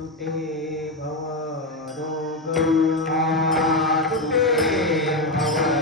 तुटे भवरोग तुटे भवरोग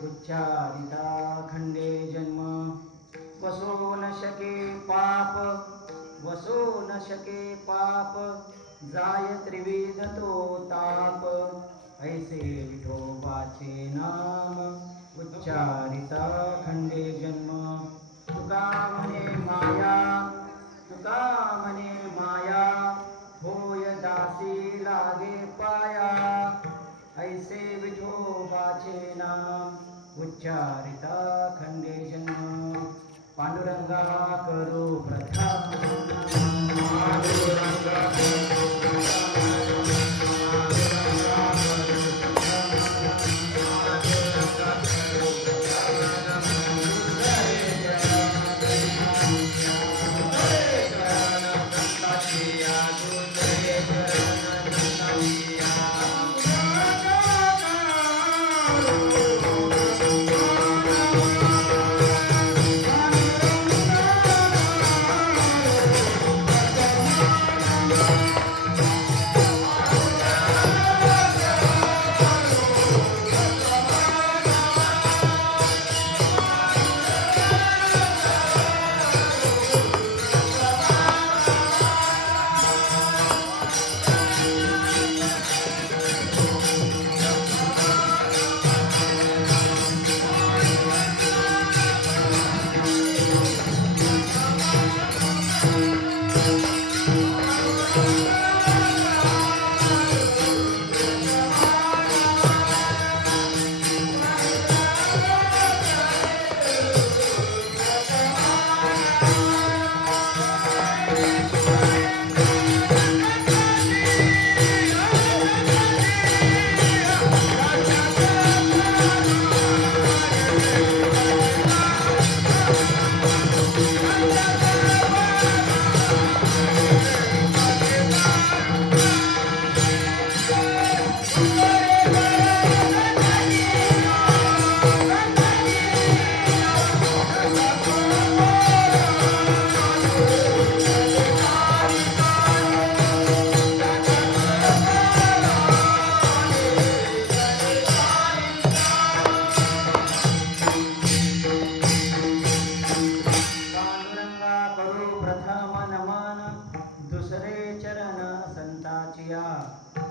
उच्चारिता खंडे जन्म वसो न शके पाप वसो न शके पाप जाय त्रिविध तो ताप ऐसे विठोबाचे नाम उच्चारिता खंडे जन्म तुका म्हणे माया तुका म्हणे माया होय दासी लागे पाया ऐसे विठोबाचे नाम उच्चारिता खंडे जन्म पांडुरंगा करो प्रथम पांडुरंगा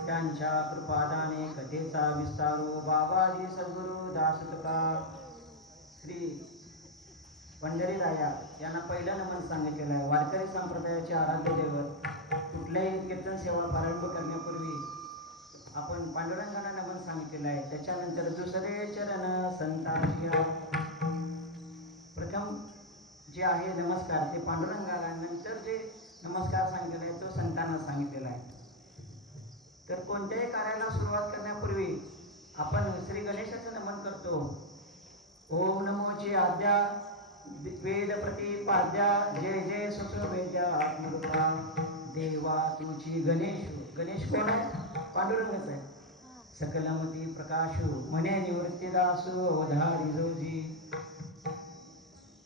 त्यांच्या कृपादाने कथेचा विस्तारो बाबाजी सद्गुरु दास तुकाराम श्री पंढरीराया यांना पहिलं नमन सांगितलेलं आहे. वारकरी संप्रदायाचे आराध्य दैवत. कुठल्याही कीर्तन सेवा प्रारंभ करण्यापूर्वी आपण पांडुरंगाला नमन सांगितलेलं आहे. त्याच्यानंतर दुसरे चरण संतांची प्रथम जे आहे नमस्कार ते पांडुरंगाला, नंतर जे नमस्कार सांगितलेला आहे तो संतांना सांगितलेला आहे. तर कोणत्याही कार्याला सुरुवात करण्यापूर्वी आपण श्री गणेशाचं नमन करतो. ओम नमोची आद्या वेद प्रतिपाद्या जय जय सुसवेद्या आत्मरूपा देवा तुझी गणेश. गणेश कोण आहे? पांडुरंगच आहे. सकलमती प्रकाशू म्हणे निवृत्तीदासू अवधारी जोजी.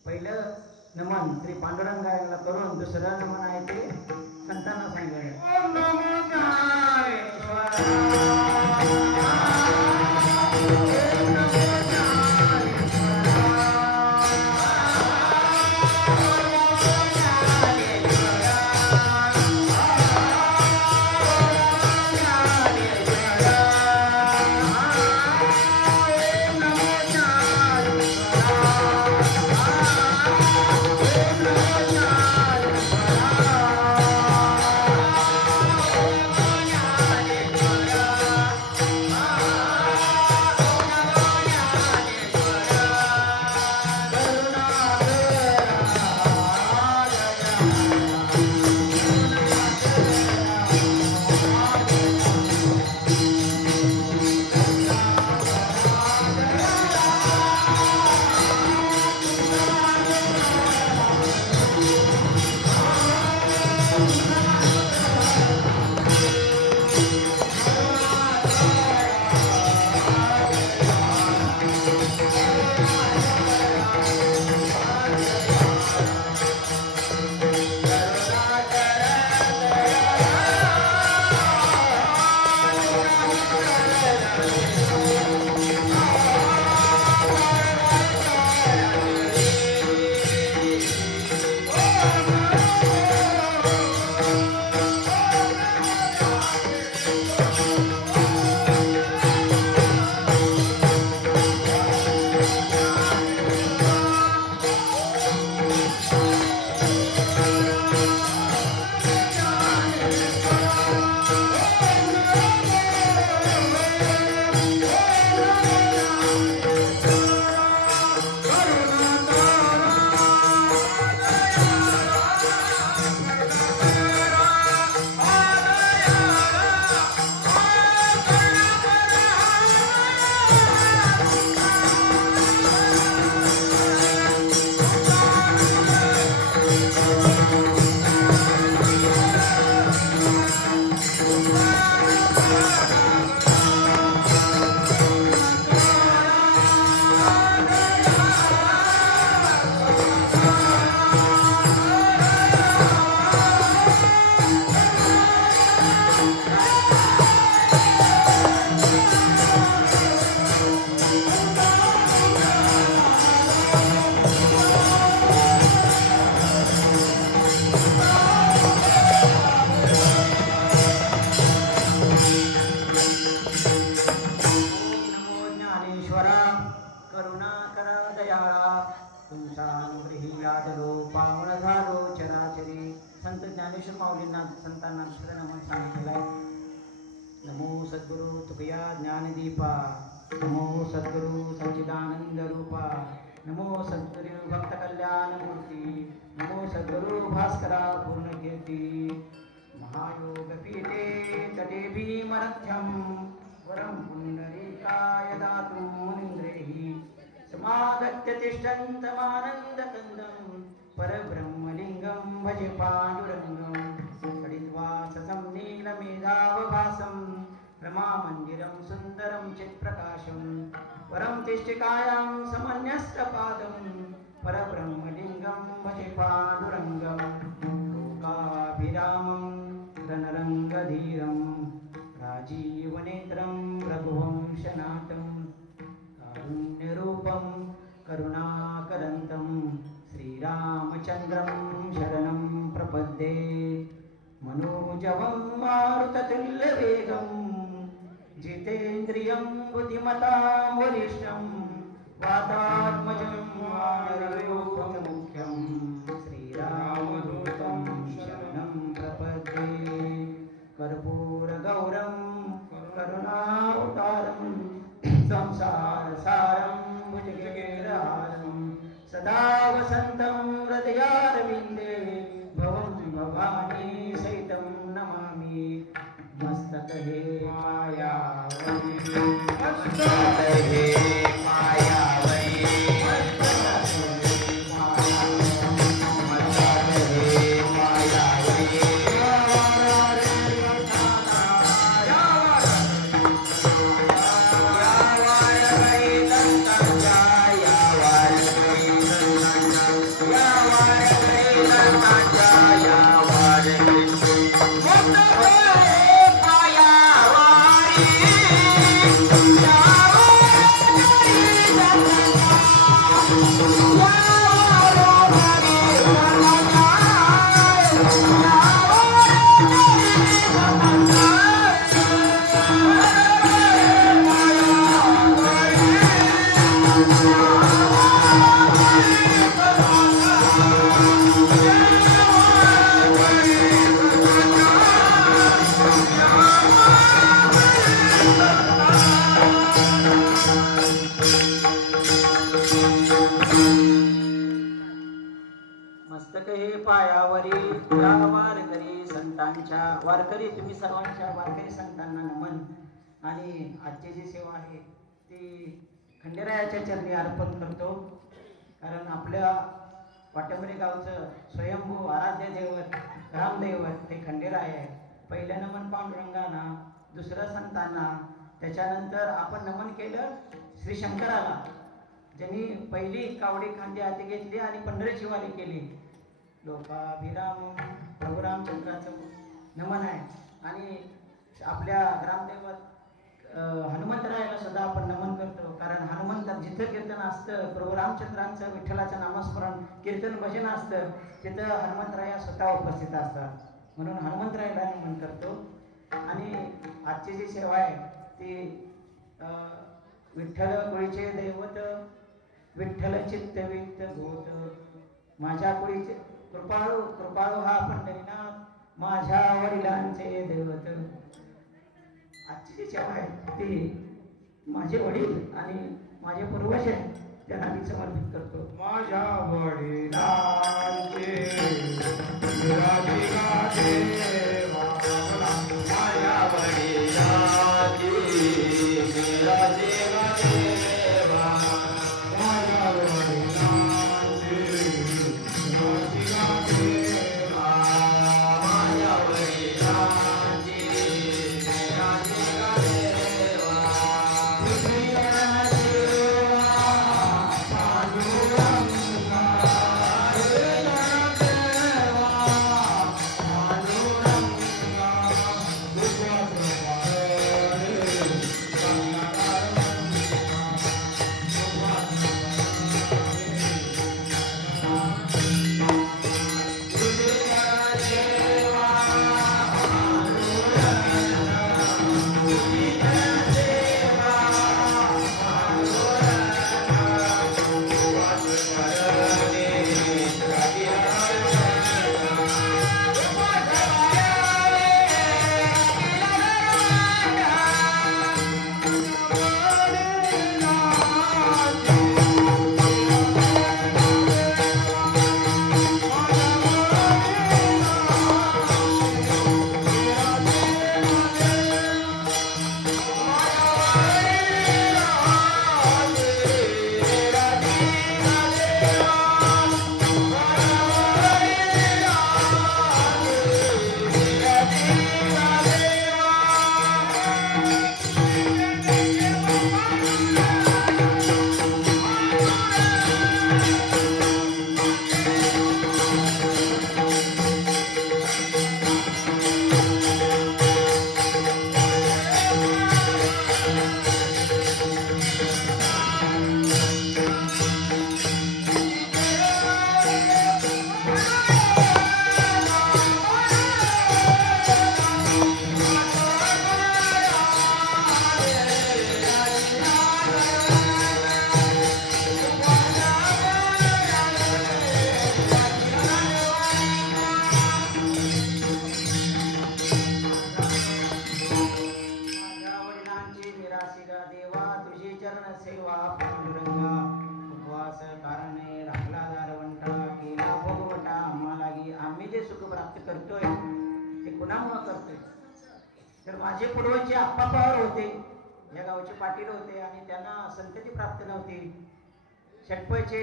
पहिलं नमन श्री पांडुरंगाला करून दुसरं नमन आहे ते संतांना सांगितलं. ओम नमो नारायण तुमच्यानुग्रही पावण झालो चराचरी. संत ज्ञानेश्वर माऊलींना संतांना दुसरं नमन सांगितलेलं आहे. नमो सद्गुरु तुकया ज्ञानदीपा, नमो सद्गुरु सच्चिदानंद रूपा, नमो सद्गुरु भक्त कल्याण मूर्ती, नमो सद्गुरु भास्करा पूर्ण कीर्ती. महायोग पीठे तटे भीमरथ्यम, वरं पुंडरीकाय दातुं मुनीन्द्रैः. समागत्य तिष्ठन्तमानन्दकन्दं, परब्रह्मलिङ्गं भजे पाण्डुरङ्गं. सडिद्वाससं नीलमेधावभासं, रमामन्दिरं सुन्दरं चित्प्रकाशं. वरं तिष्ठिकायां समन्यस्तपादं, परब्रह्मलिङ्गं भजे पाण्डुरङ्गं. लोकाभिरामं रणरङ्गधीरं, राजीवनेत्रं रघुवंशनाथं. कारुण्यरूपं करुणाकरन्तं, श्रीरामचन्द्रं शरणं प्रपद्ये. मनोजवं मारुततुल्यवेगं, जितेन्द्रियं बुद्धिमतां वरिष्ठं. वातात्मजं वानरयूथमुख्यं, श्रीरामदूतं शरणं प्रपद्ये. कर्पूरगौरं करुणावतारं, संसारसारं भुजगेन्द्रहारं. सदा वसन्तं हृदयारविन्दे, भवं भवानी सहितं नमामि. मस्तके मायावती, मस्तके मायावती, मस्तके मायावती. मस्तक हे पायावरी, या वारकरी संतांच्या. वारकरी तुम्ही सर्वांच्या वारकरी संतांना नमन. आणि आजची जी सेवा आहे ती खंडेरायाच्या चरणी अर्पण करतो. कारण आपल्या वाटेमरे गावचं स्वयंभू आराध्य दैवत ग्रामदैवत ते खंडेराय आहे. पहिलं नमन पांडुरंगांना, दुसरं संतांना, त्याच्यानंतर आपण नमन केलं श्री शंकराला, ज्यांनी पहिली कावडी खांदी हाती घेतली आणि पंढरीची वारी केली. लोकाभिराम प्रभू रामचंद्राचं नमन आहे. आणि आपल्या ग्रामदैवत हनुमंतरायाला सुद्धा आपण नमन करतो. कारण हनुमंत जिथं कीर्तन असतं, प्रभू रामचंद्रांचं विठ्ठलाचं नामस्मरण कीर्तन भजन असतं, तिथं हनुमंतराया स्वतः उपस्थित असतात. म्हणून हनुमंतरायाला नमन करतो. आणि आजची जी सेवा आहे ती विठ्ठल कुळीचे दैवत, विठ्ठल चित्तवित्त गोत. माझ्या कुळीचे कृपाळू, कृपाळू हा पंढरीनाथ, माझ्या वडिलांचे दैवत. आजची जी सेवा आहे ती माझे वडील आणि माझे पूर्वज आहेत त्यांना मी समर्पित करतो. माझ्या वडिलांचे विराजिगाते वाला, माझ्या वडिलांचे विराजिगाते वाला, माझ्या वडिलांचे विराजिगाते वाला, माझ्या वडिलांचे विराजिगाते वाला. माझे पूर्वज जे आप्पा पवार होते, या गावचे पाटील होते आणि त्यांना संतती प्राप्त नव्हती. षटपळचे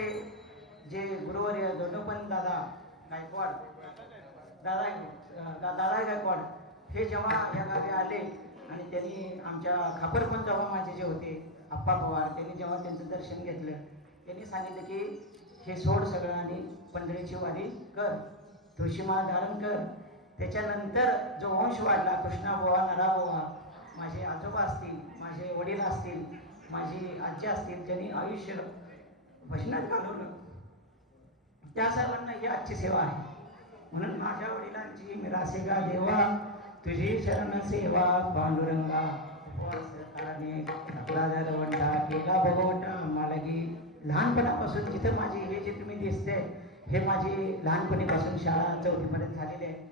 जे गुरुवर्य दोंडोपंत दादा गायकवाड, दादा गायकवाड हे जेव्हा या गावी आले आणि त्यांनी आमच्या खापरपंत जेव्हा माझे जे होते आप्पा पवार, त्यांनी जेव्हा त्यांचं दर्शन घेतलं, त्यांनी सांगितलं की हे सोड सगळं आणि पंढरीची वारी कर, तुळशीमाळ धारण कर. त्याच्यानंतर जो वंश वाढला, कृष्णाबुवा, नराबुवा, माझे आजोबा असतील, माझे वडील असतील, माझी आजी असतील, त्यांनी आयुष्य भजनात घालवलं. त्या सर्वांना ही आजची सेवा आहे. म्हणून माझ्या वडिलांची मिरासे गा देवा, तुझी शरण सेवा पांडुरंगा. उपवास कारणे आपला वंटा एका भगवंता मालगी. लहानपणापासून जिथं माझी हे जे तुम्ही दिसते हे माझी लहानपणीपासून शाळा 4थीपर्यंत झालेली आहे.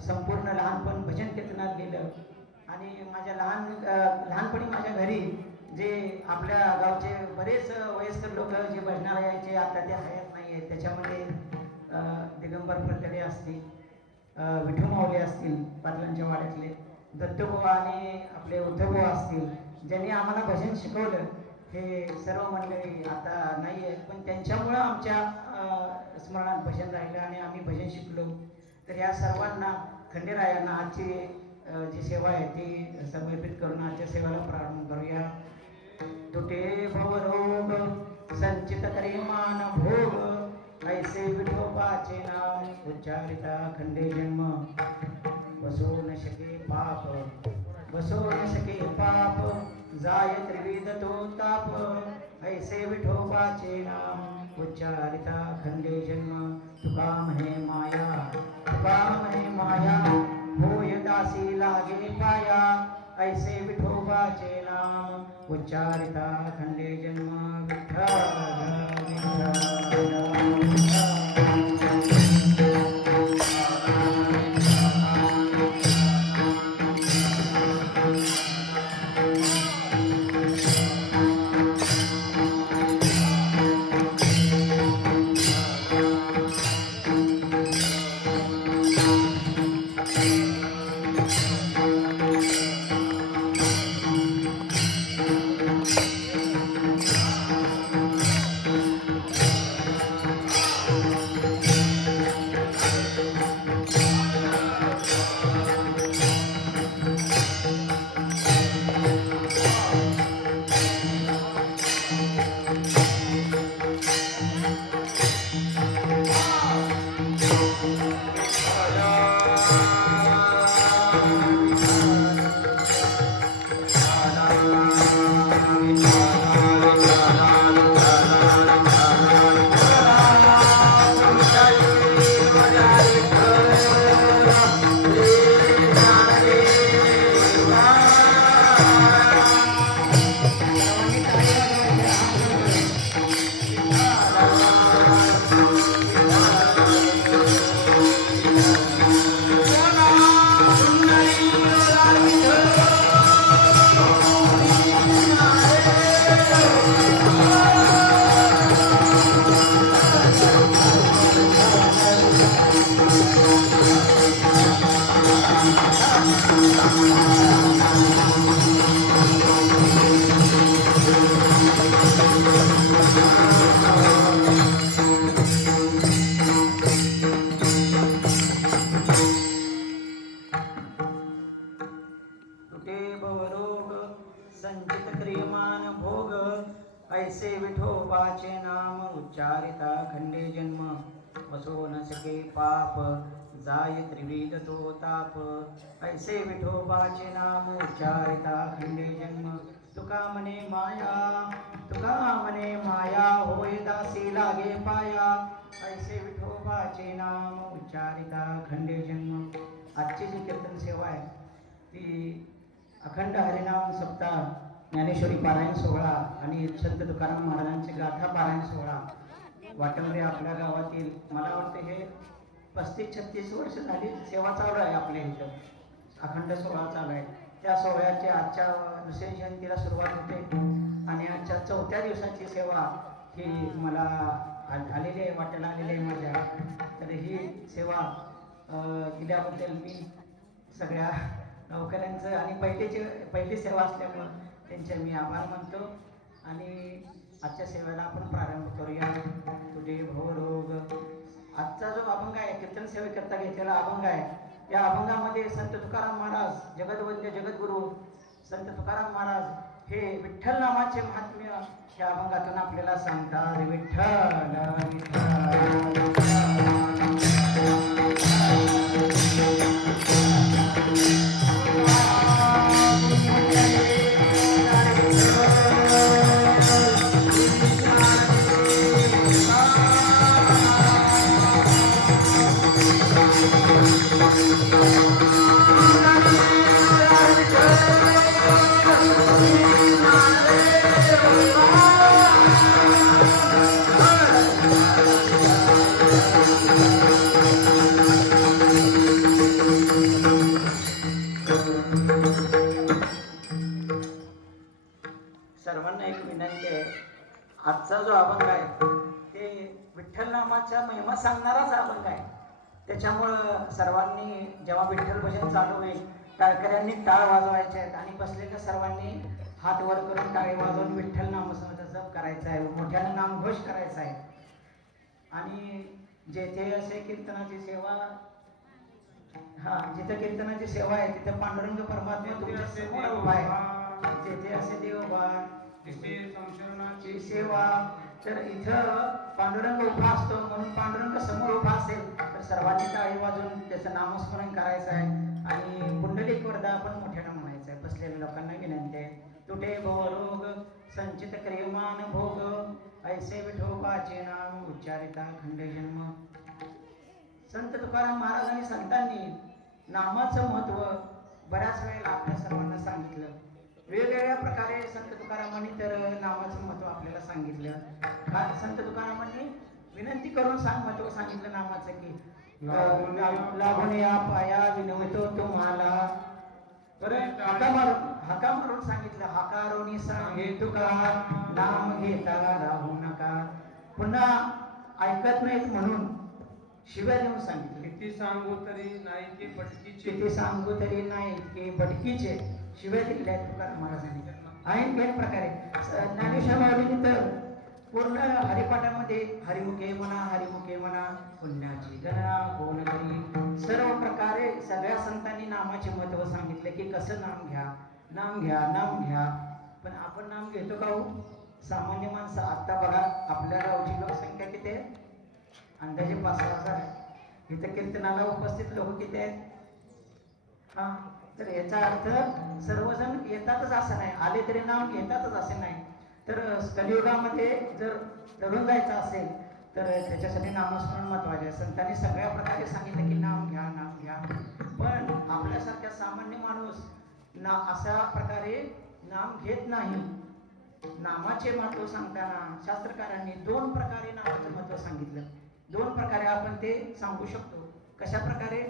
संपूर्ण लहानपण भजन कीर्तनात गेलं आणि माझ्या लहानपणी माझ्या घरी जे आपल्या गावचे बरेच वयस्कर लोक जे भजनाला यायचे, आता ते हयात नाही आहेत. त्याच्यामध्ये दिगंबर फडतडे असतील, विठू माऊली असतील पाटलांच्या वाड्यातले, दत्तबुवा आणि आपले उद्धवबुवा असतील, ज्यांनी आम्हाला भजन शिकवलं. हे सर्व मंडळी आता नाही आहेत, पण त्यांच्यामुळं आमच्या स्मरणात भजन राहिलं आणि आम्ही भजन शिकलो. तर या सर्वांना खंडेरायांना आजची जी सेवा आहे ती समर्पित करून आजच्या सेवेला प्रारंभ करूया. तुटे भवरोग संचित करिमान भोग, ऐसे विठोबाचे नाम उच्चारिता खंडे जन्म. बसो न शके पाप, बसो न शके पाप, जाय त्रिविध तो ताप. ऐसे विठोबाचे नाम उच्चारिता खंडे जन्म. तुका म्हणे माया, तुका म्हणे माया, होय दासी लागे पाया. ऐसे विठोबाचे नाम उच्चारिता खंडे जन्म. विठ्ठल विठ्ठल. ऐसे विठोबाचे नाम उच्चारिता खंडे जन्म. बसो न सके पाप, जाय त्रिविध तो ताप. ऐसे विठोबाचे नाम उच्चारिता खंडे जन्म. तुका म्हणे माया, तुका म्हणे माया, होय दासी लागे पाया. ऐसे विठोबाचे नाम उच्चारिता खंडे जन्म. आजची जी कीर्तन सेवा आहे ती अखंड हरिनाम सप्ताह, ज्ञानेश्वरी पारायण सोहळा आणि संत तुकाराम महाराजांचे गाथा पारायण सोहळा वाटंबरे आपल्या गावातील, मला वाटतं हे 35-36 वर्ष झाली सेवा चालू आहे आपल्या इथं. अखंड सोहळा चालू आहे. त्या सोहळ्याची आजच्या नृसिंह जयंतीला सुरुवात होते आणि आजच्या 4थ्या दिवसाची सेवा ही मला आलेली आहे, वाटेला आलेली आहे माझ्या. तर ही सेवा दिल्याबद्दल मी सगळ्या नौकऱ्यांचं आणि पहिली सेवा असल्यामुळं त्यांचे मी आभार मानतो आणि आजच्या सेवेला आपण प्रारंभ करूया. तुझे भवरोग आजचा जो अभंग आहे कीर्तन सेवेकरता घेतलेला अभंग आहे, या अभंगामध्ये संत तुकाराम महाराज जगद्वंद्य जगद्गुरु संत तुकाराम महाराज हे विठ्ठल नामाचे महात्म्य या अभंगातून आपल्याला सांगतात. विठ्ठल विठ्ठल सर्वांना एक विनंती आहे, आजचा जो अभंग आहे ते विठ्ठल नामाच्या महिमा सांगणाराच अभंग आहे. त्याच्यामुळं सर्वांनी जेव्हा विठ्ठल भजन चालू होईल टाळकऱ्यांनी टाळ वाजवायचे आहेत आणि बसलेल्या सर्वांनी हात वर करून टाळे वाजवून विठ्ठल नामस्मरणाचा जप करायचा आहे, मोठ्यानं नामघोष करायचा आहे. आणि जेथे असे कीर्तनाची सेवा जिथं कीर्तनाची सेवा आहे तिथं पांडुरंग परमात्मा तुमच्या समोर उभा आहे. जेथे असे देवबाण संशरणाची सेवा, तर इथं पांडुरंग उभा असतो म्हणून पांडुरंग समोर उभा असेल तर सर्वांनी टाळी वाजून त्याचं नामस्मरण करायचं आहे आणि पुंडलिक वरदा आपण मोठ्यानं म्हणायचं आहे. बसलेल्या लोकांना विनंती आहे, तुटे भवरोग संचित क्रियमान भोग ऐसे विठोबाचे नाम उच्चारिता खंडजन्म. संत तुकाराम महाराज आणि संतांनी नामाचं महत्व बऱ्याच वेळेला आपल्या सर्वांना सांगितलं. वेगवेगळ्या प्रकारे संत तुकारामांनी तर नामाचं महत्व आपल्याला सांगितलं. संत तुकारामांनी विनंती करून महत्व सांगितलं नामाचं की लागून या पाया विनवतो तुम्हाला. हाका मारून सांगितलं, हाकारोनी सांगे तुका नाम घेता राहू नका. पुन्हा ऐकत नाहीत म्हणून शिव्या देऊन सांगितलं, किती सांगू तरी नाही की भटकीचे, किती सांगू तरी नाही की भटकीचे शिव्या दिलेल्या आहेत तुकाराम महाराजांनी. ऐन एक प्रकारे ज्ञानेश्वर माऊलींनी तर पूर्ण हरिपाठामध्ये हरिमुखे म्हणा पुण्याची गणना कोण करी, सर्व प्रकारे सगळ्या संतांनी नामाचे महत्व सांगितले की कसं नाम घ्या नाम घ्या नाम घ्या. पण आपण नाम घेतो का हो? सामान्य माणसं आता बघा आपल्या गावची लोकसंख्या किती आहे? अंदाजे 5,000 आहे. इथं कीर्तनाला उपस्थित लोक किती आहेत? तर याचा अर्थ सर्वजण येतातच असं नाही, आले तरी नाम घेतातच असे नाही. तर कलियुगामध्ये जर तरुण जायचं असेल तर त्याच्यासाठी नामस्मरण महत्वाचे आहे. संतांनी सगळ्या प्रकारे सांगितलं की नाम घ्या नाम घ्या. पण आपल्यासारख्या सामान्य माणूस अशा प्रकारे नाम घेत नाही. नामाचे महत्व सांगताना शास्त्रकारांनी 2 प्रकारे नामाचं महत्व सांगितलं. 2 प्रकारे आपण ते सांगू शकतो. कशा प्रकारे?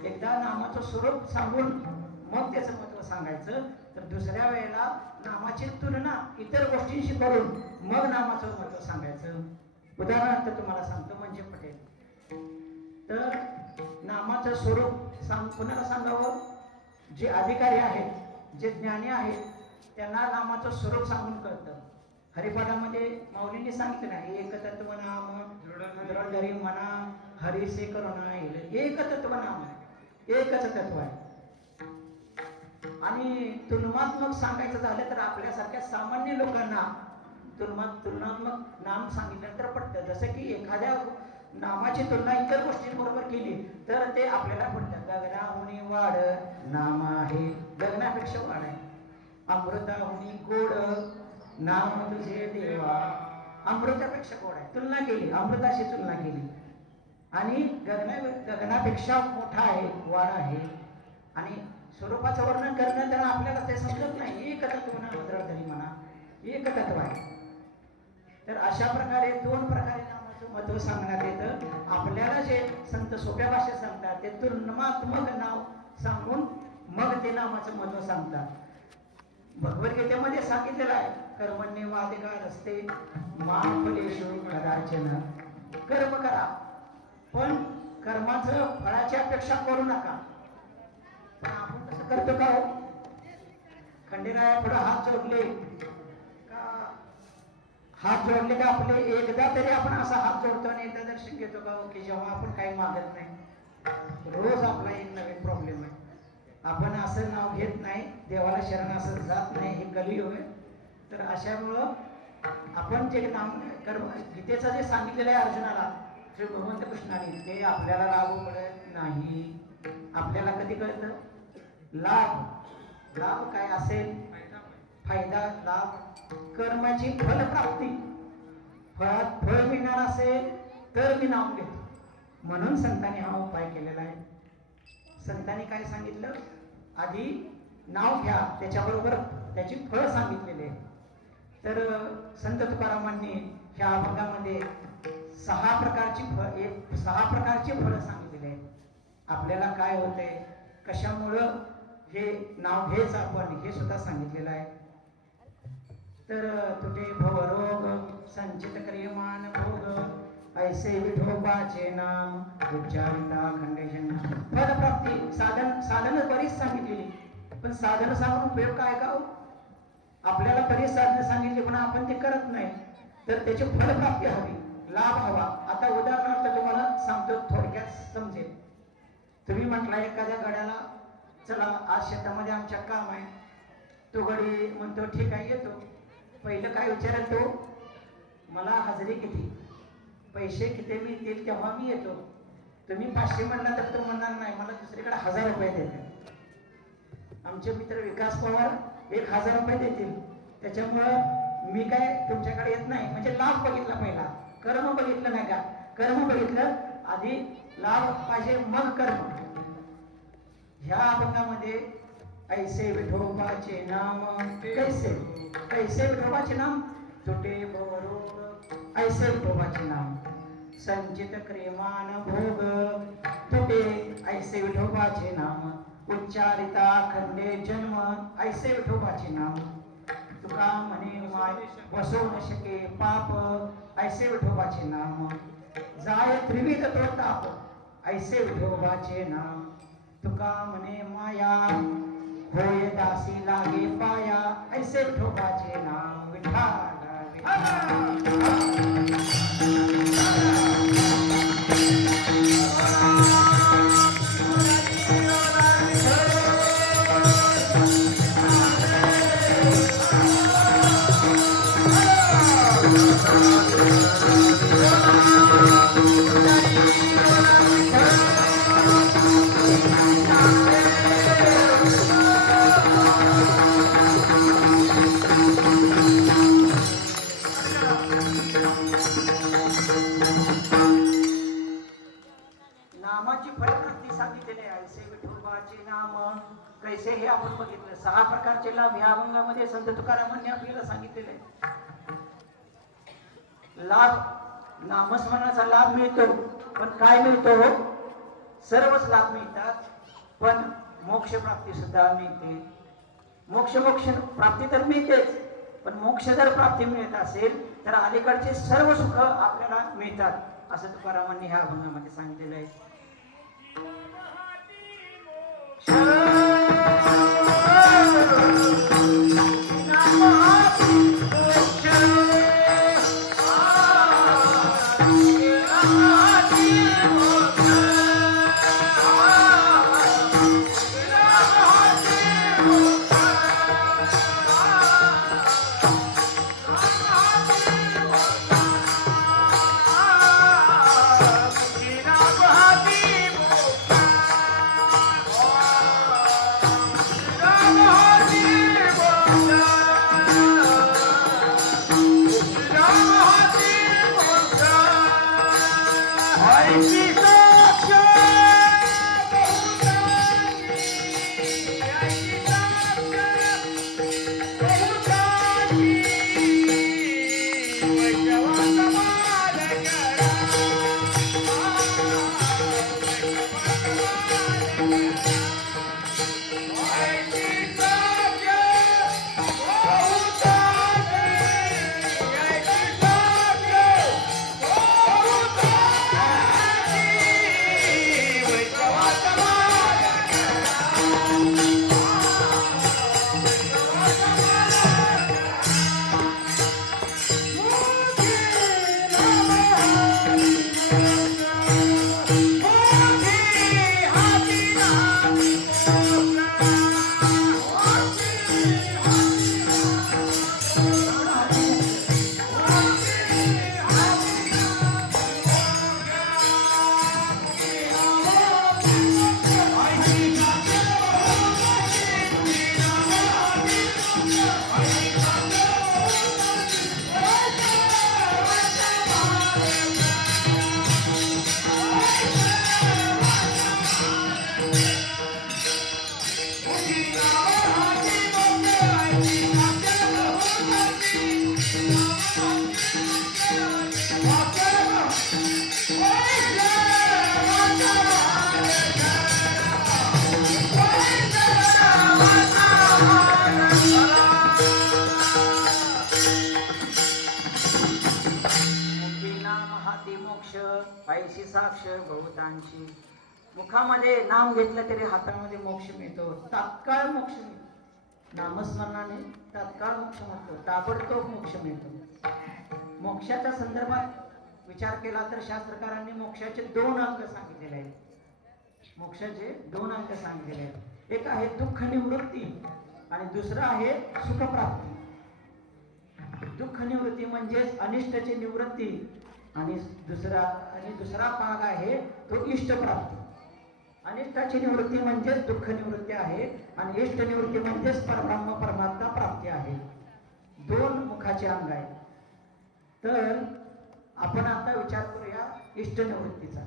एकदा नामाचं स्वरूप सांगून मग त्याचं महत्व सांगायचं, तर दुसऱ्या वेळेला नामाची तुलना इतर गोष्टींशी करून मग नामाचं महत्व सांगायचं. उदाहरणार्थ तुम्हाला सांगतो म्हणजे पटेल. तर नामाचं स्वरूप कुणाला सांगावं? जे अधिकारी आहेत, जे ज्ञानी आहेत त्यांना नामाचं स्वरूप सांगून कळतं. हरिपाठामध्ये माऊलींनी सांगितलं नाही, एक तत्व नाम दृढधरी म्हणा हरिसे करुणा येईल. एक तत्व नाम, एकच तत्व आहे. आणि तुलनात्मक सांगायचं झालं तर आपल्यासारख्या सामान्य लोकांना तुलनात्मक नाम सांगितल्यानंतर पडतं. जसं की एखाद्या नामाची तुलना इतर गोष्टींबरोबर केली तर ते आपल्याला पडतं. गगनाहुनी वाढ नाम आहे, गगनापेक्षा वाढ आहे. अमृताहुनी गोड नाम तुझे देवा, अमृतापेक्षा गोड आहे. तुलना केली, अमृताशी तुलना केली. आणि गगनापेक्षा मोठा आहे, वाढ आहे. आणि स्वरूपाचं वर्णन करणं तर आपल्याला ते समजत नाही. एक तत्व दृढधरी म्हणा, एक तत्व आहे. तर अशा प्रकारे 2 प्रकारे नामाचं महत्व सांगण्यात येतं. आपल्याला जे संत सोप्या भाषेत सांगतात ते तुलनात्मक नाव सांगून मग ते नामाचं महत्व सांगतात. भगवद्गीतेमध्ये सांगितलेलं आहे, कर्मण्येवाधिकार असते मा फलेषु कदाचन. कर्म करा पण कर्माचं फळाची अपेक्षा करू नका. पण आपण कसं करतो का हो? खंडेराया पुढे हात जोडले का, हात जोडले का आपले एकदा तरी आपण असा हात जोडतो आणि एकदा दर्शन घेतो का हो? की जेव्हा आपण काही मागत नाही, रोज आपला एक नवीन प्रॉब्लेम आहे. आपण असं नाव घेत नाही, देवाला शरण असं जात नाही, हे कलियुग आहे. तर अशामुळं आपण जे नाम गीतेचं जे सांगितलेलं आहे अर्जुनाला श्री भगवंत कृष्णाने, ते आपल्याला लागू पडत नाही. आपल्याला कधी कळतं? लाभ, लाभ काय असेल? फायदा, लाभ, कर्माची फलप्राप्ती. फळात फळ मिळणार असेल तर मी नाम घेतो. म्हणून संतांनी हा उपाय केलेला आहे. संतांनी काय सांगितलं? आधी नाव घ्या, त्याच्याबरोबर त्याची फळ सांगितलेली आहे. तर संत तुकारामांनी ह्या अभंगामध्ये 6 प्रकारची फळं सांगितलेली आहेत. आपल्याला काय होतंय, कशामुळं हे नाव घ्यायचं आपण, हे सुद्धा सांगितलेलं आहे. तर तुटे भवरोग संचित क्रियमान भोग ऐसे विठोबाचे नाम उच्चारिता खंडेशन. फलप्राप्ती साधनं बरीच सांगितलेली, पण साधनं सांगून उपयोग काय का? आपल्याला बरीच साधनं सांगितली पण आपण ते करत नाही. तर त्याची फलप्राप्ती हवी, लाभ हवा. आता उदाहरणार्थ तुम्हाला सांगतो, थोडक्यात समजेल. तुम्ही म्हटला एखाद्या गड्याला चला आज शेतामध्ये आमच्या काम आहे, तो गडी म्हणतो ठीक आहे येतो. पहिलं काय विचारेल तो? मला हजेरी किती, पैसे किती मिळतील तेव्हा मी येतो. तुम्ही 500 म्हणला तर तो म्हणणार नाही, मला दुसरीकडे 1000 रुपये देते. आमचे मित्र विकास पवार 1000 रुपये देतील. त्याच्यामुळं मी काय तुमच्याकडे येत नाही. म्हणजे लाभ बघितला पहिला, कर्म बघितलं नाही का? कर्म बघितलं आधी, लाभ पाहिजे मग कर्म. ह्या अभंगामध्ये ऐसे विठोबाचे नाम, कैसे विठोबाचे नाम, तुटे भवरोग ऐसे विठोबाचे नाम, संचित क्रियमान भोग तुटे ऐसे विठोबाचे नाम, उच्चारिता खंडे जन्म ऐसे विठोबाचे नाम. तुका म्हणे माय बसवू न शके पाप ऐसे विठोबाचे नाम, जाय त्रिविध तो ताप ऐसे विठोबाचे नाम. तुका म्हणे माया होय दासी लागे पाया ऐसे विठोबाचे नाम. विठ्ठल नामाची फलप्राप्ती सांगितलेली आहे. ऐसे विठोबाचे नाम कैसे, हे आपण बघितलं. 6 प्रकारचे लाभ ह्या अभंगामध्ये संत तुकारामांनी आपल्याला सांगितलेले आहे. लाभ, नामस्मरणाचा लाभ मिळतो, पण काय मिळतो? सर्वच लाभ मिळतात, पण मोक्ष प्राप्ती सुद्धा मिळते. मोक्ष प्राप्ती तर मिळतेच, पण मोक्ष जर प्राप्ती मिळत असेल तर अलीकडचे सर्व सुख आपल्याला मिळतात, असं तुकारामांनी ह्या अभंगामध्ये सांगितलेलं आहे. हाती मोक्ष पायशी साक्ष बहुतांशी. मुखामध्ये नाम घेतलं तरी हातामध्ये मोक्ष मिळतो, तात्काळ मोक्ष मिळतो. नामस्मरणाने तात्काळ मोक्ष मिळतो, ताबडतोब मोक्ष मिळतो. मोक्षाच्या संदर्भात विचार केला तर शास्त्रकारांनी मोक्षाचे 2 अंग सांगितलेले आहेत. मोक्षाचे 2 अंग सांगितलेले आहेत. एक आहे दुःख निवृत्ती आणि दुसरं आहे सुखप्राप्ती. दुःख निवृत्ती म्हणजेच अनिष्टची निवृत्ती आणि दुसरा भाग आहे तो इष्टप्राप्ती. अनिष्टाची निवृत्ती म्हणजेच दुःख निवृत्ती आहे आणि इष्ट निवृत्ती म्हणजेच परब्रह्म परमात्मा प्राप्ती आहे. 2 मुखाचे अंग आहेत. तर आपण आता विचार करूया इष्ट निवृत्तीचा.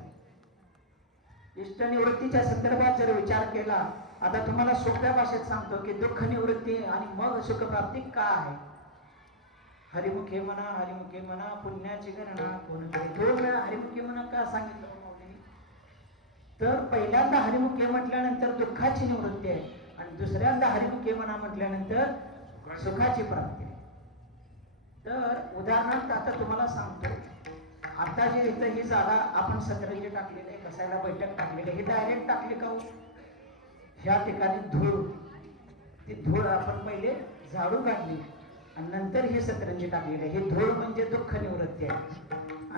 इष्ट निवृत्तीच्या संदर्भात जर विचार केला, आता तुम्हाला सोप्या भाषेत सांगतो की दुःख निवृत्ती आणि मग सुखप्राप्ती का आहे. हरिमुखे म्हणा पुण्याची गणना कोण करे. 2 वेळा हरिमुखे म्हणा का सांगितलं माऊलींनी? तर पहिल्यांदा हरिमुखे म्हटल्यानंतर दुःखाची निवृत्ती आहे आणि दुसऱ्यांदा हरिमुखे म्हणा म्हटल्यानंतर सुखाची प्राप्ती आहे. तर उदाहरणार्थ आता तुम्हाला सांगतो, आता जे इथं ही जागा आपण सतरंजी टाकलेली आहे, बसायला बैठक टाकलेली आहे, हे डायरेक्ट टाकले का? ह्या ठिकाणी धूळ, ती धूळ आपण पहिले झाडू काढली आणि नंतर हे सतरंजी टाकलेली आहे. हे धूळ म्हणजे दुःख निवृत्ती आहे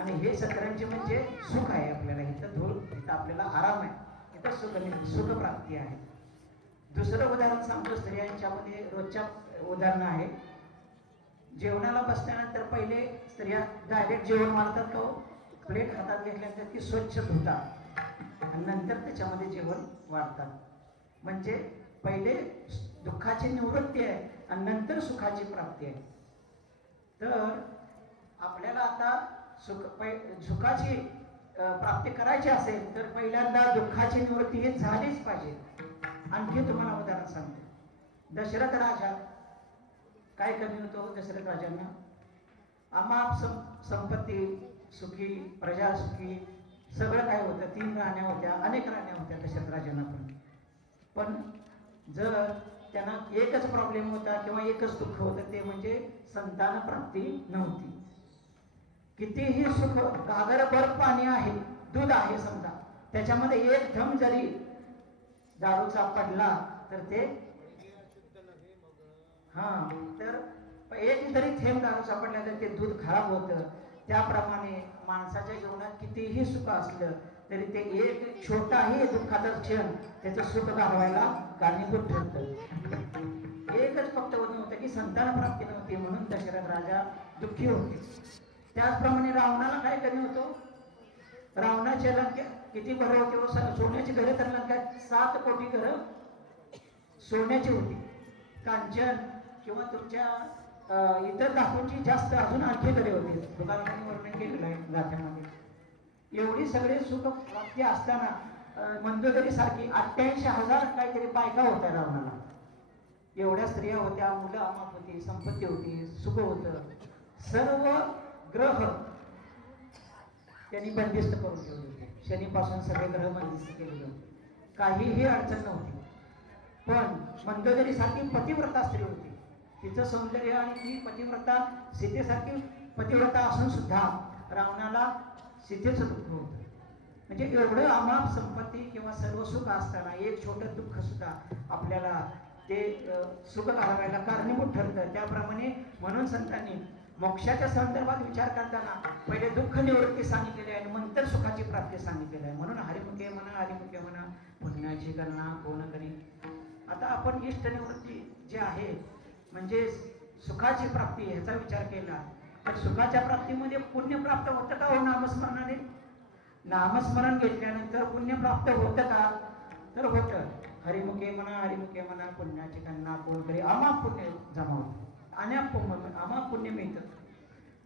आणि हे सतरंजी म्हणजे सुख आहे. आपल्याला इथं धूळ, इथं आपल्याला आराम आहे, इथं सुखप्राप्ती आहे. दुसरं उदाहरण सांगतो स्त्रियांच्यामध्ये रोजच्या उदाहरण आहे. जेवणाला बसल्यानंतर पहिले स्त्रिया डायरेक्ट जेवण मारतात का? प्लेट हातात घेतल्यानंतर ती स्वच्छ धुतात आणि नंतर त्याच्यामध्ये जेवण वाढतात. म्हणजे पहिले दुःखाची निवृत्ती आहे आणि नंतर सुखाची प्राप्ती आहे. तर आपल्याला आता सुखाची प्राप्ती करायची असेल तर पहिल्यांदा दुःखाची निवृत्ती ही झालीच पाहिजे. आणखी तुम्हाला उदाहरण सांगतो. दशरथ राजा काय कमी होतो? दशरथ राजांना अमाप संपत्ती, सुखी प्रजा, सुखी सगळं काय होतं. 3 राण्या होत्या, अनेक राण्या होत्या दशरथ राजांना. पण जर त्यांना एकच प्रॉब्लेम होता किंवा एकच दुःख होतं, ते म्हणजे संतान प्राप्ती नव्हती. कितीही सुख, गागरभर पाणी आहे, दूध आहे समजा, त्याच्यामध्ये एक थंब जरी दारूचा पडला तर ते तर एक जरी थेंब दारू सापडला तर ते दूध खराब होतं. त्याप्रमाणे माणसाच्या जीवनात कितीही सुख असलं तरी ते एक छोटाही दुःखाचा क्षण त्याचं सुख घालवायला कारणीभूत ठरतं. एकच फक्त होतं की संतान प्राप्ती नव्हती म्हणून दशरथ राजा दुःखी होते. त्याचप्रमाणे रावणाला काय कमी होतो? रावणाचे लंकेत किती घरं होती? सोन्याची घरं तर लंकेत 7 कोटी घरं सोन्याची होती. कांचन किंवा तुमच्या इतर धातूंची जास्त अजून आणखी घरे होती. तुकारामांनी वर्णन केलेलं आहे गाथ्यामध्ये. एवढी सगळे सुख प्राप्ती असताना मंदोदरी सारखी 88,000 काहीतरी बायका होत्या रावणाला. एवढ्या स्त्रिया होत्या, मुलं अमाप होती, संपत्ती होती, सुख होतं. सर्व ग्रह त्यांनी बंदिस्त करून ठेवले होते. शनीपासून सगळे ग्रह बंदिस्त केले होते, काहीही अडचण नव्हती. पण मंदोदरी सारखी पतिव्रता स्त्री होती. तिचं सौंदर्य आणि ती पतिव्रता सीतेसारखी पतिव्रता असून सुद्धा रावणाला सीतेचं दुःख होतं. म्हणजे एवढं अमाप संपत्ती किंवा सर्व सुख असताना एक छोटं दुःख सुद्धा आपल्याला ते सुख घालवायला कारणीभूत ठरतं. त्याप्रमाणे म्हणून संतांनी मोक्षाच्या संदर्भात विचार करताना पहिले दुःख निवृत्ती सांगितलेली आहे आणि नंतर सुखाची प्राप्ती सांगितलेली आहे. म्हणून हरिमुखे म्हणा पुण्याची गणना कोण करी. आता आपण इष्ट निवृत्ती जे आहे म्हणजे सुखाची प्राप्ती ह्याचा विचार केला तर सुखाच्या प्राप्तीमध्ये पुण्य प्राप्त होतं का? हो, नामस्मरणाने. नामस्मरण घेतल्यानंतर पुण्य प्राप्त होतं का? तर होतं. हरिमुखे म्हणा पुण्याची गणना कोण करी. अमाप पुण्य जमा होतं, अमाप पुण्य मिळतं.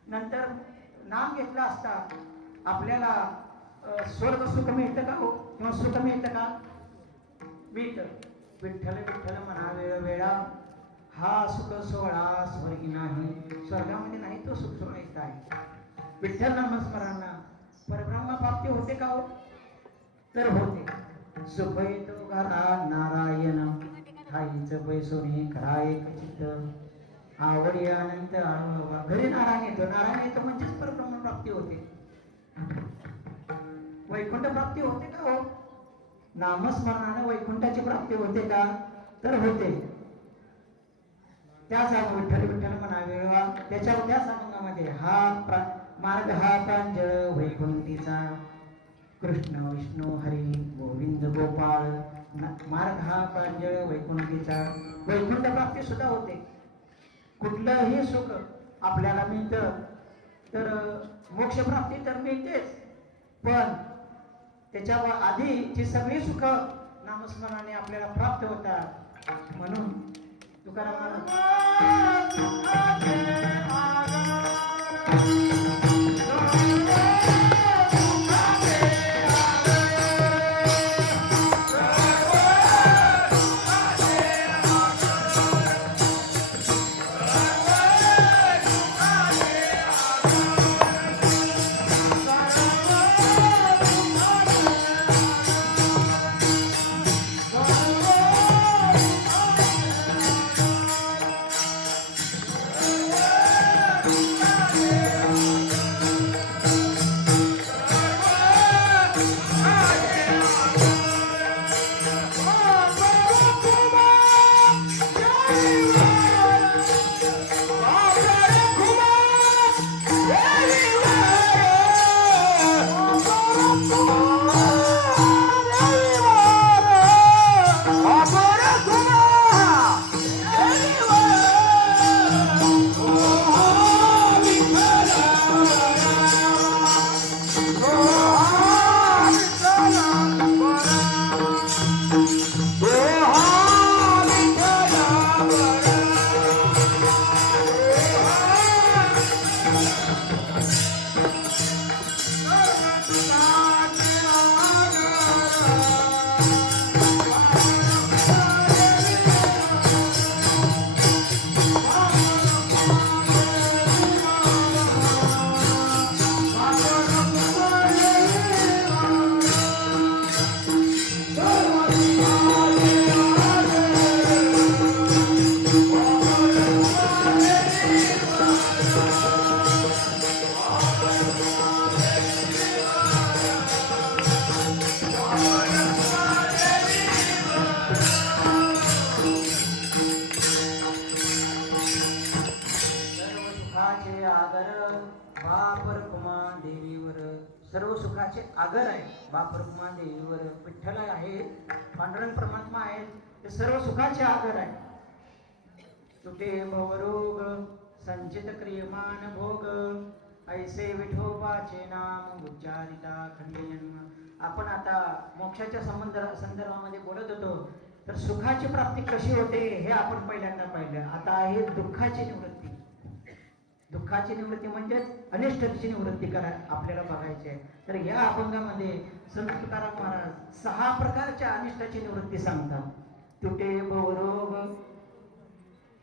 नंतर नाम घेतला असता आपल्याला स्वर्ग सुख मिळतं का? हो, किंवा सुख मिळतं का? मिळतं. विठ्ठल विठ्ठल म्हणा वेळोवेळा, हा सुख सोहळा स्वर्गी नाही. स्वर्गामध्ये नाही तो सुख सोहळा इथं आहे. विठ्ठल नामस्मरणांना परब्रह्म प्राप्ती होते का? हो, तर होते. सुख येतो घरा नारायण, ठाईच पैसोनी खरा एक चित्त, आवडी अनंत अनुभवा. घरी नारायण येतो. नारायण येतो म्हणजेच परब्रह्म प्राप्ती होते. वैकुंठ प्राप्ती होते का हो? नामस्मरणाने वैकुंठाची प्राप्ती होते का? तर होते. त्याच विठ्ठल विठ्ठल म्हणावे त्याच्या त्याच अभंगामध्ये मार्ग हा प्रांजळ वैकुंठीचा, कृष्ण विष्णू हरी गोविंद गोपाळ, मार्ग हा प्रांजळ वैकुंठीचा. वैकुंठ प्राप्ती सुद्धा होते. कुठलंही सुख आपल्याला मिळतं तर मोक्ष प्राप्ती तर मिळतेच, पण त्याच्या आधीची सगळी सुख नामस्मरणाने आपल्याला प्राप्त होतात. म्हणून तुकाराम सर्व सुखाचे आगर आहे. बाप रुक्मा देवीवर विठ्ठल आहे, पांडुरंग परमात्मा आहे, ते सर्व सुखाचे आगर आहे. तुटे भवरोग संचित क्रियमान भोग, ऐसे विठोबाचे नाम उच्चारिता खंडे जन्म. आपण आता मोक्षाच्या संदर्भामध्ये बोलत होतो, तर सुखाची प्राप्ती कशी होते हे आपण पहिल्यांदा पाहिलं. आता आहे दुःखाची निवृत्ती. दुःखाची निवृत्ती म्हणजे अनिष्टाची निवृत्ती आपल्याला बघायची आहे. तर या अभंगामध्ये संत तुकाराम महाराज 6 प्रकारच्या अनिष्टाची निवृत्ती सांगतात. तुटे भवरोग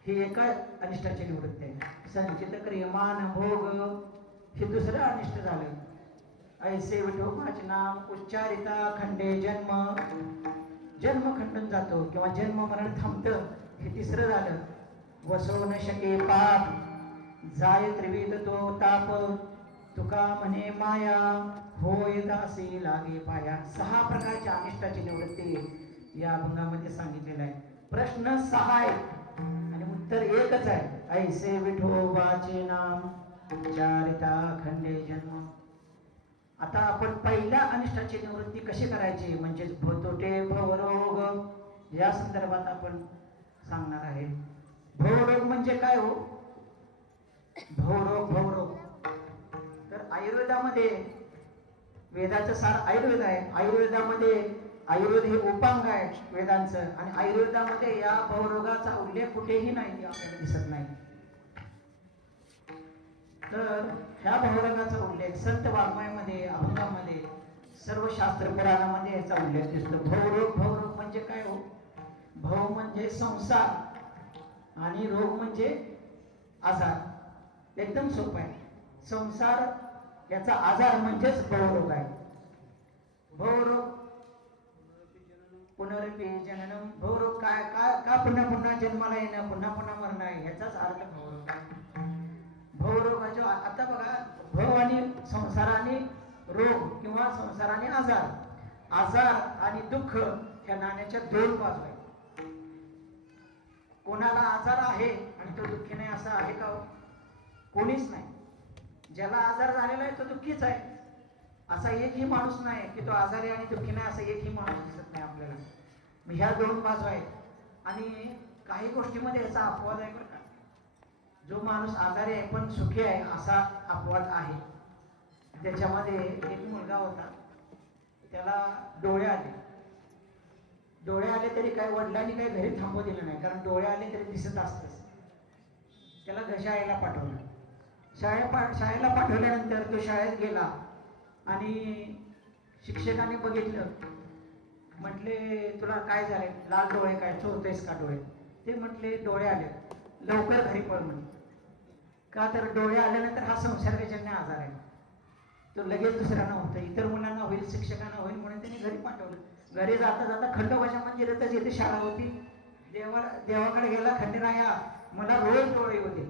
ही एका अनिष्टाची निवृत्ती आहे. संचित क्रियमान भोग हे दुसरं अनिष्ट झालं. ऐसे विठोबाचे नाम उच्चारिता खंडे जन्म, जन्म खंडून जातो किंवा जन्म मरण थांबतं, हे तिसरं झालं. वसो न शके पाप, जाय त्रिविध तो ताप, तुका म्हणे माया, होय दासी लागे पाया. 6 प्रकारच्या अनिष्टाची निवृत्ती या अभंगामध्ये सांगितलेलं आहे. प्रश्न 6 आहेत आणि उत्तर एकच आहे. ऐसे विठोबाचे नाम उच्चारिता खंडे जन्म. आता आपण पहिल्या अनिष्टाची निवृत्ती कशी करायची, म्हणजे भवतोटे भवरोग या संदर्भात आपण सांगणार आहे. भवरोग म्हणजे काय हो? भवरोग तर आयुर्वेदामध्ये, वेदाचं सार आयुर्वेद आहे. आयुर्वेदामध्ये आयुर्वेद हे उपांग आहे वेदांचं, आणि आयुर्वेदामध्ये या भवरोगाचा उल्लेख कुठेही नाही, आपल्याला दिसत नाही. तर ह्या भवरोगाचा उल्लेख संत वाङ्मयामध्ये, अभंगामध्ये, सर्व शास्त्र पुराणामध्ये याचा उल्लेख दिसतो. भवरोग म्हणजे काय हो? भव म्हणजे संसार आणि रोग म्हणजे आजार. एकदम सोपं आहे. संसार याचा आजार म्हणजेच भवरोग आहे. भवरोग पुनरपी जननम. भवरोग काय काय का पुन्हा पुन्हा जन्माला येणं, पुन्हा पुन्हा मरणं आहे, ह्याचाच अर्थ भवरोग आहे. भवरोगाचा आता बघा, भव आणि संसार आणि रोग किंवा किंवा संसार आणि आजार. आजार आणि दुःख ह्या नाण्याच्या दोन बाजू आहेत. कोणाला आजार आहे आणि तो दुःखी नाही असं आहे का हो? कोणीच नाही. ज्याला आजार झालेला आहे तो दुःखीच आहे. असा एकही माणूस नाही की तो आजारी आणि दुःखी नाही, असा एकही माणूस दिसत नाही आपल्याला. ह्या दोन बाजू आहेत. आणि काही गोष्टीमध्ये याचा अपवाद आहे बरं का. जो माणूस आजारी आहे पण सुखी आहे असा अपवाद आहे. त्याच्यामध्ये एक मुलगा होता, त्याला डोळे आले. डोळे आले तरी काही वडिलांनी काही घरी थांबू दिलं नाही, कारण डोळे आले तरी दिसत असतंच. त्याला शाळेला पाठवलं. शाळेला पाठवल्यानंतर तो शाळेत गेला आणि शिक्षकांनी बघितलं. म्हटले तुला काय झाले, लाल डोळे काय, चोरतेस का डोळे? ते म्हटले डोळे आले, लवकर घरी पळ म्हणे. का तर डोळे आल्यानंतर हा संसर्गजन्य आजार आहे. तो लगेच दुसऱ्यांना होतं, इतर मुलांना होईल, शिक्षकांना होईल म्हणून त्यांनी घरी पाठवलं. घरी जाता जाता खंडोबाच्या मंदिरातच येथे शाळा होती. देवाकडे गेला, खंडेराया मला रोज डोळे होते.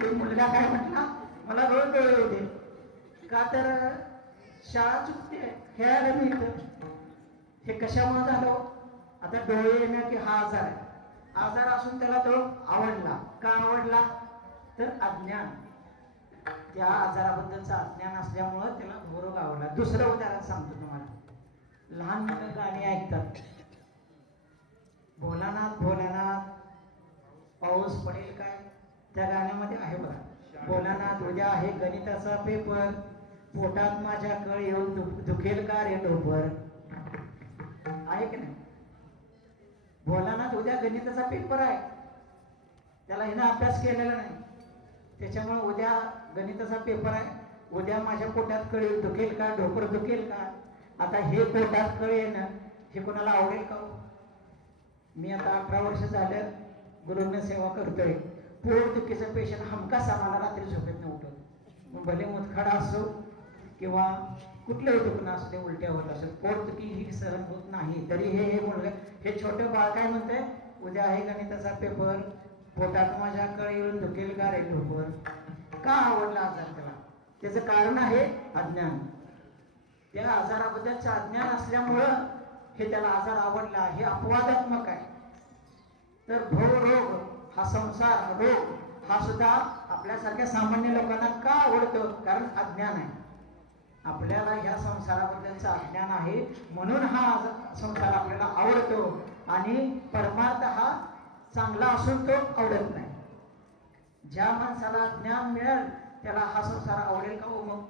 तो मुलगा काय म्हटला, मला रोज डोळे होते. का तर शाळा चुकते, खेळायला मिळतं. हे कशामुळे झालं? आता डोळे येणं की हा आजार आहे. आजार असून त्याला तो आवडला. का आवडला? तर अज्ञान. त्या आजाराबद्दलचं अज्ञान असल्यामुळं त्याला भोरोग आवडला. दुसरं उदाहरण सांगतो तुम्हाला. लहान मुलं गाणी ऐकतात. भोलानाथ भोलानाथ पाऊस पडेल काय, त्या गाण्यामध्ये आहे बघा. भोलानाथ उद्या आहे गणिताचा पेपर, पोटात माझ्या कळ येऊन दुखेल का रे डोपर. आहे की नाही? भोलानाथ उद्या गणिताचा पेपर आहे, त्याला हिनं अभ्यास केलेला नाही, त्याच्यामुळे उद्या गणिताचा पेपर आहे. उद्या माझ्या पोटात कळ येऊन दुखेल का, डोकर दुखेल का. आता हे पोटात कळ येणं हे कोणाला आवडेल का? मी आता 18 वर्ष झालं गुरुंना सेवा करतोय. पोट दुखीचं पेशंट हमखास आम्हाला रात्री झोपेत न उठत. मग भले मुतखडा असो किंवा कुठलंही दुखणं असू दे, उलट्या होत असेल, पोट दुखी ही सहन होत नाही. तरी हे मुलगा, हे छोटं बाळ काय म्हणतंय, उद्या आहे गणिताचा पेपर, पोटात माझ्या कळ येऊन दुखेल का रे डोकर. का आवडला आजार त्याला? त्याचं कारण आहे अज्ञान. त्या आजाराबद्दलचं अज्ञान असल्यामुळं हे त्याला आजार आवडला. हे अपवादात्मक आहे. तर भवरोग हा संसार रोग हा सुद्धा आपल्यासारख्या सामान्य लोकांना का आवडतो? कारण अज्ञान आहे. आपल्याला ह्या संसाराबद्दलचं अज्ञान आहे म्हणून हा संसार आपल्याला आवडतो. आणि परमार्थ हा चांगला असून तो आवडत नाही. ज्या माणसाला ज्ञान मिळेल त्याला हा संसार आवडेल का हो? मग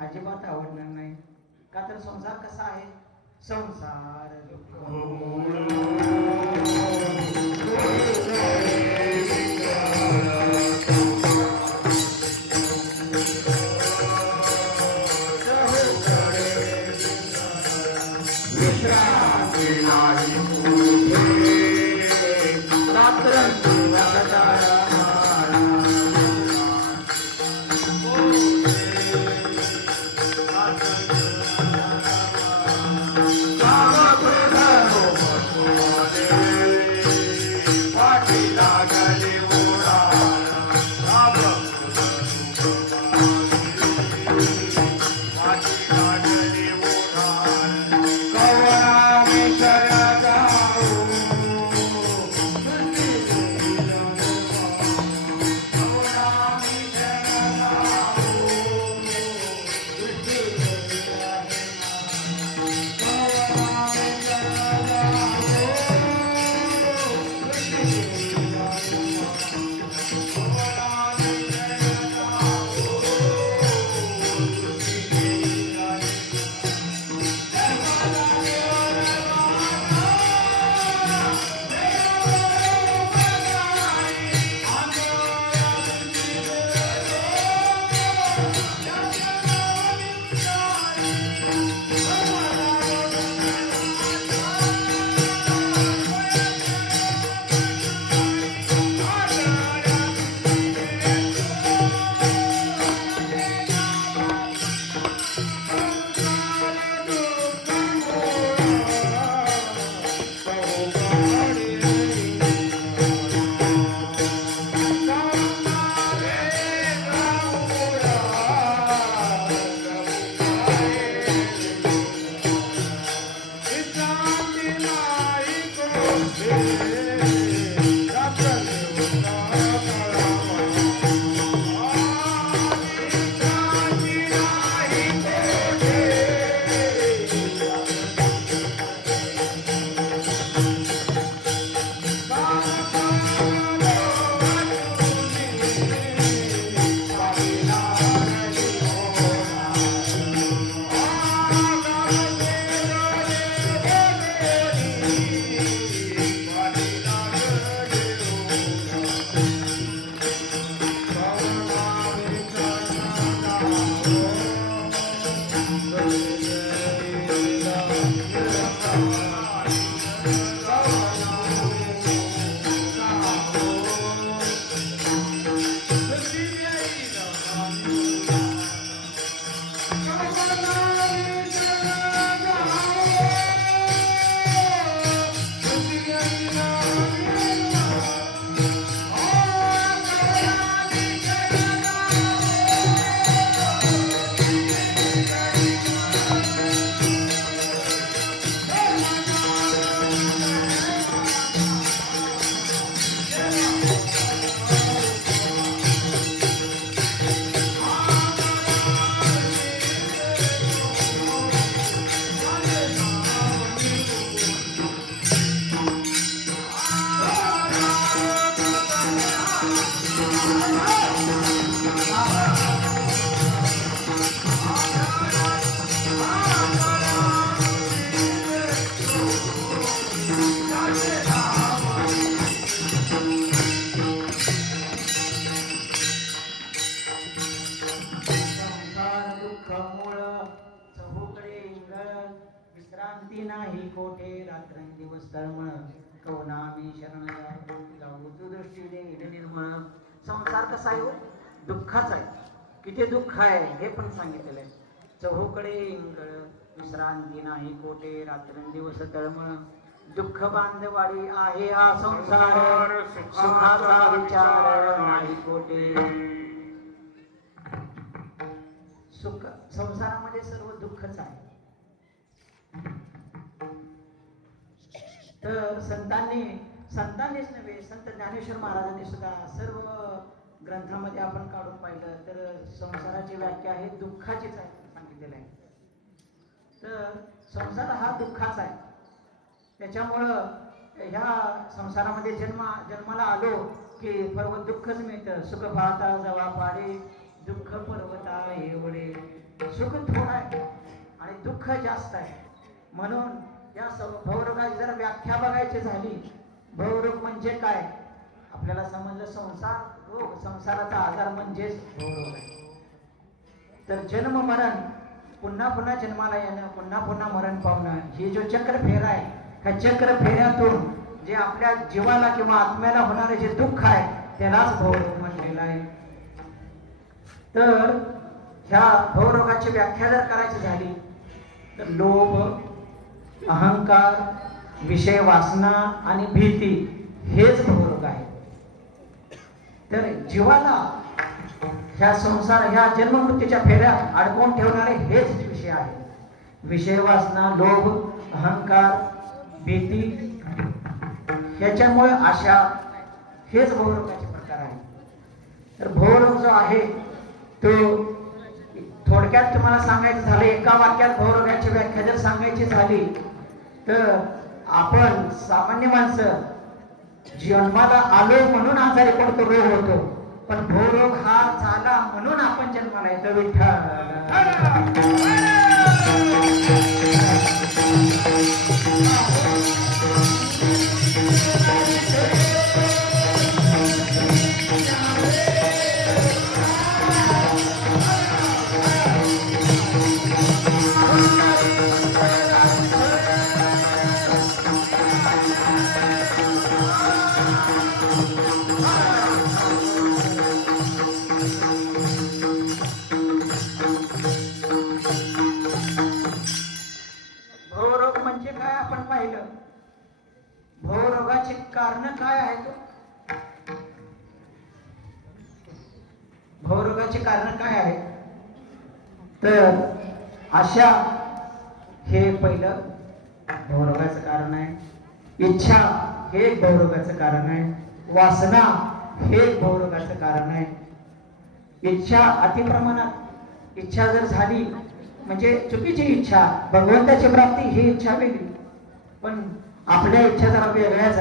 अजिबात आवडणार नाही. का तर संसार कसा आहे? संसार कवरामेश्वर दुःख मूळ चहूकडे इंगळ विश्रांती नाही कोठे रात्रंदिवस तळमळ कवनामी शरण जाऊ तू दृष्टी देईल निर्मळ संसार कसा आहे हो? दुःखाचा आहे. किती दुःख आहे हे पण सांगितलेलं आहे. चहूकडे इंगळ विश्रांती नाही कोठे रात्रंदिवस तळमळ दुःख बांधवाडी आहे हा संसार सुखाचा विचार नाही कोठे. सुख संसारामध्ये सर्व दुःखच आहे. तर संतांनीच नव्हे संत ज्ञानेश्वर महाराजांनी सुद्धा सर्व ग्रंथामध्ये आपण काढून पाहिलं तर संसाराची व्याख्या आहे दुःखाचीच आहे सांगितलेलं आहे. तर संसार हा दुःखाचा आहे. त्याच्यामुळं ह्या संसारामध्ये जन्माला आलो की सर्व दुःखच मिळतं. सुख पाहता जवा पाडे दुःख पर्वता एवढे. सुख थोडं आहे आणि दुःख जास्त आहे. म्हणून या भवरोगाची जर व्याख्या बघायची झाली, भवरोग म्हणजे काय आपल्याला समजलं. संसाराचा आजार म्हणजेच भवरोग आहे. तर जन्म मरण पुन्हा पुन्हा जन्माला येणं पुन्हा पुन्हा मरण पावणं हे जो चक्र फेरा आहे ह्या चक्र फेऱ्यातून जे आपल्या जीवाला किंवा आत्म्याला होणारे जे दुःख आहे त्यालाच भवरोग म्हटलेलं आहे. तर ह्या भवरोगाची व्याख्या जर करायची झाली तर लोभ अहंकार विषय वासना आणि भीती हेच भवरोग आहे. तर जीवाला ह्या संसार ह्या जन्ममृत्यूच्या फेऱ्यात अडकवून ठेवणारे हेच विषय आहे. विषय वासना लोभ अहंकार भीती ह्याच्यामुळे आशा हेच भवरोगाचे प्रकार आहे. तर भवरोग जो आहे तो थोडक्यात तुम्हाला सांगायचं झालं एका वाक्यात भवरोगाची व्याख्या जर सांगायची झाली तर आपण सामान्य माणसं जन्माला आलो म्हणून आजारी पडतो रोग होतो पण भवरोग हा झाला म्हणून आपण जन्माला येतो. भवरोग म्हणजे काय आपण पाहिलं. भवरोगाची कारण काय आहेत? भवरोगाची कारण काय आहे तर आशा हे पहिलं भवरोगाचं कारण आहे. इच्छा हे एक भवरोगाचं कारण आहे. वासना हे एक भवरोगाचं कारण आहे. इच्छा अतिप्रमाणात इच्छा जर झाली म्हणजे चुकीची इच्छा भगवंताची प्राप्ती ही इच्छा वेगळी पण आपल्या इच्छा जरा वेगळ्याच आहेत.